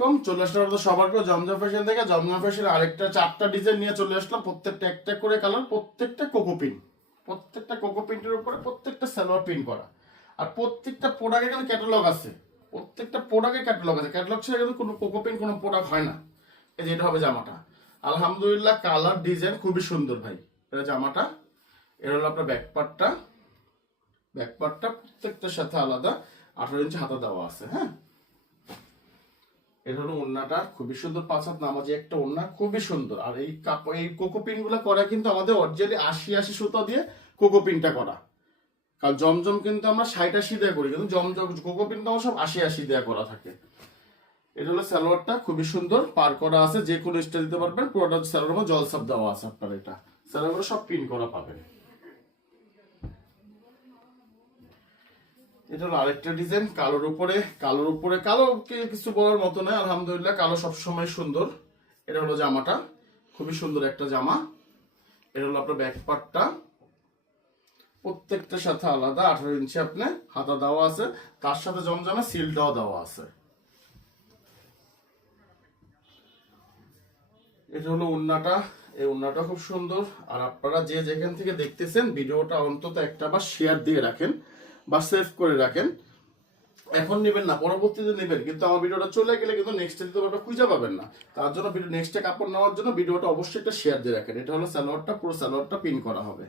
আলাইকুম। চলে আসলাম সবার করে জমজম ফ্যাশন থেকে। জমজম ফ্যাশনের আরেকটা 4টা ডিজাইন নিয়ে চলে আসলাম। প্রত্যেকটা একটা করে কালার, প্রত্যেকটা কোকো প্রিন্ট, প্রত্যেকটা কোকো প্রিন্টের উপরে প্রত্যেকটা সালোয়ার প্রিন্ট করা। আর প্রত্যেকটা প্রোডাক্টে কিন্তু ক্যাটালগ আছে, প্রত্যেকটা প্রোডাক্টে ক্যাটালগ আছে। ক্যাটালগ ছাড়া কিন্তু কোনো কোকো প্রিন্ট কোনো প্রোডাক্ট হয় না। এই যে এটা হবে জামাটা, আলহামদুলিল্লাহ কালার ডিজাইন খুবই সুন্দর ভাই। এটা জামাটা, এটা হলো আপনার ব্যাকপার্টটা। ব্যাকপার্টটা প্রত্যেকটার সাথে আলাদা 18 ইঞ্চি হাতা দেওয়া আছে। হ্যাঁ, এটা হলো ওড়নাটা, খুবই সুন্দর 5 হাত নামাজি একটা ওড়না, খুবই সুন্দর। আর এই কাপড়, এই কোকো প্রিন্ট গুলো করা কিন্তু আমাদের অরিজিনালি 80 সুতা দিয়ে কোকো প্রিন্টটা করা। কারণ জমজম কিন্তু আমরা 60-80 দিয়ে করি, কিন্তু জমজম কোকো প্রিন্ট আমার সব 80 দিয়ে করা থাকে। এটা হলো সালোয়ারটা, খুবই সুন্দর পার করা আছে, যে কোনো স্টাইল দিতে পারবেন। পুরোটা সালোয়ারের মধ্যে জলসাপ দেওয়া আছে আপনার। এটা সালোয়ারগুলো সব প্রিন্ট করা পাবেন। এটা হলো আরেকটা ডিজাইন কালোর উপরে। কালো কিছু বলার মতো নয়, আলহামদুলিল্লাহ কালো সবসময় সুন্দর। এটা হলো জামাটা, খুবই সুন্দর একটা জামা। এটা হলো আপনার ব্যাক পার্টটা, প্রত্যেকটার সাথে আলাদা 18 ইঞ্চি আপনি হাতা দেওয়া আছে, তার সাথে জমজমে সিলটাও দেওয়া আছে। এটা হলো ওড়নাটা, এই ওড়নাটা খুব সুন্দর। আর আপনারা যে যেখান থেকে দেখতেছেন ভিডিওটা অন্তত একটা বার শেয়ার দিয়ে রাখেন বা সেভ করে রাখেন। এখন নেবেন না, পরবর্তীতে নেবেন, কিন্তু আমার ভিডিওটা চলে গেলে কিন্তু নেক্সটে দিতে পারবেন, খুঁজে পাবেন না। তার জন্য ভিডিও নেক্সটে কাপড় নেওয়ার জন্য ভিডিওটা অবশ্যই একটা শেয়ার দিয়ে রাখেন। এটা হলো সালোয়ারটা, পুরো সালোয়ারটা পিন করা হবে।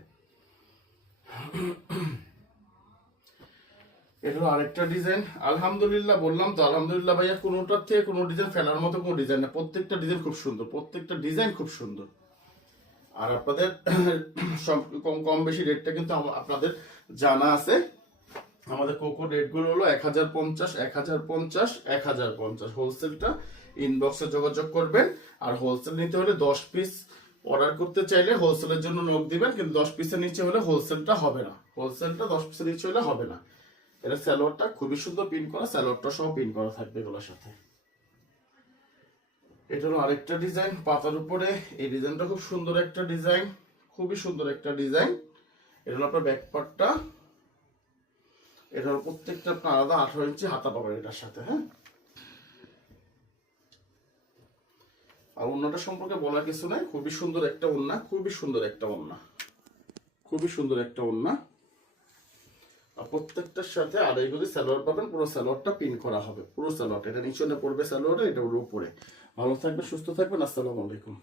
এটা হলো আরেকটা ডিজাইন। আলহামদুলিল্লাহ বললাম তো, আলহামদুলিল্লাহ ভাইয়া, কোনোটার থেকে কোনো ডিজাইন ফেলার মতো কোনো ডিজাইন না। প্রত্যেকটা ডিজাইন খুব সুন্দর, প্রত্যেকটা ডিজাইন খুব সুন্দর। আর আপনাদের সব কম কম বেশি রেটটা কিন্তু আপনাদের জানা আছে। আমাদের কোকো রেট গুলো হলো 1050, 1050, 1050। হোলসেলটা ইনবক্সে যোগাযোগ করবেন। আর হোলসেল নিতে হলে 10 পিস অর্ডার করতে চাইলে হোলসেলের জন্য নক দিবেন, কিন্তু 10 পিসের নিচে হলে হোলসেলটা হবে না। হোলসেলটা 10 পিসের নিচে হলে হবে না। এটা সালোয়ারটা খুবই সুন্দর প্রিন্ট করা, সালোয়ারটা সহ প্রিন্ট করা থাকবে এগুলোর সাথে। এটা হলো আরেকটা ডিজাইন পাতার উপরে। এই ডিজাইনটা খুব সুন্দর একটা ডিজাইন, খুবই সুন্দর একটা ডিজাইন। এটা হলো আপনার ব্যাক পার্টটা। এটার প্রত্যেকটা আপনার আলাদা 18 ইঞ্চি হাতা পাবেন এটার সাথে। হ্যাঁ, আর ওড়নাটা সম্পর্কে বলার কিছু নাই, খুবই সুন্দর একটা ওড়না, খুবই সুন্দর একটা ওড়না, খুবই সুন্দর একটা ওড়না। আর প্রত্যেকটার সাথে আড়াই গজ সালোয়ার পাবেন, পুরো সালোয়ারটা পিন করা হবে, পুরো সালোয়ারটা। এটা নিচনে পড়বে সালোয়ারে, এটা উপরে। ভালো থাকবে, সুস্থ থাকবেন। আসসালামু আলাইকুম।